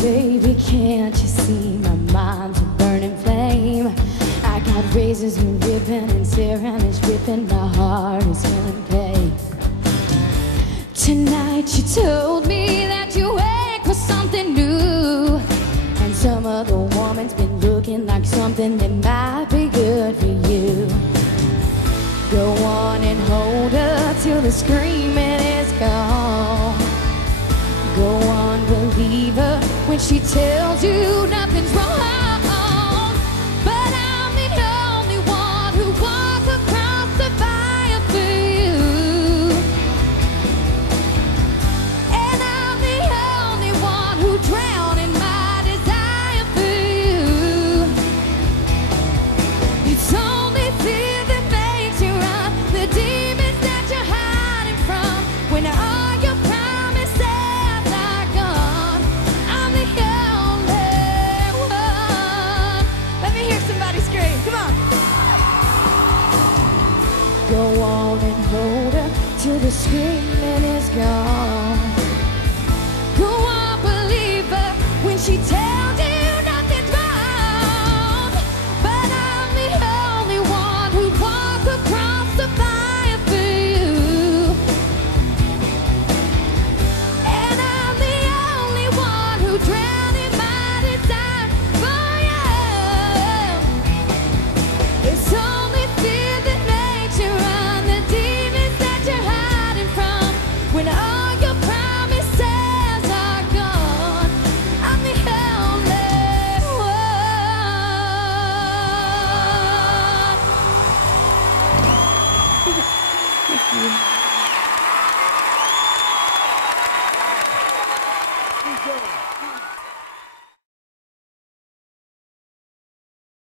baby, can't you see my mind's a burning flame? I got razors and ripping and tearing and stripping, my heart is feeling pain. Tonight you told me that you wake for something new, and some other woman's been looking like something that might be good for you. Go on and hold her till the screaming is gone. Go on, believe her when she tells you nothing's wrong. But I'm the only one who walked across the fire for you, and I'm the only one who drowned in my desire for you. It's only fear that makes you run, the demons that you're hiding from. When all your promises are gone, I'm the only one. Let me hear somebody scream, come on. Go on and hold her till the screaming is gone. Go on, believe her when she tells you nothing's wrong. But I'm the only one who'd walk across the fire for you, and I'm the only one who drowned in my desire for you. It's only fear that makes you run, the demons that you're hiding from. When all your promises are gone, I'm the only one. Thank you. Keep going.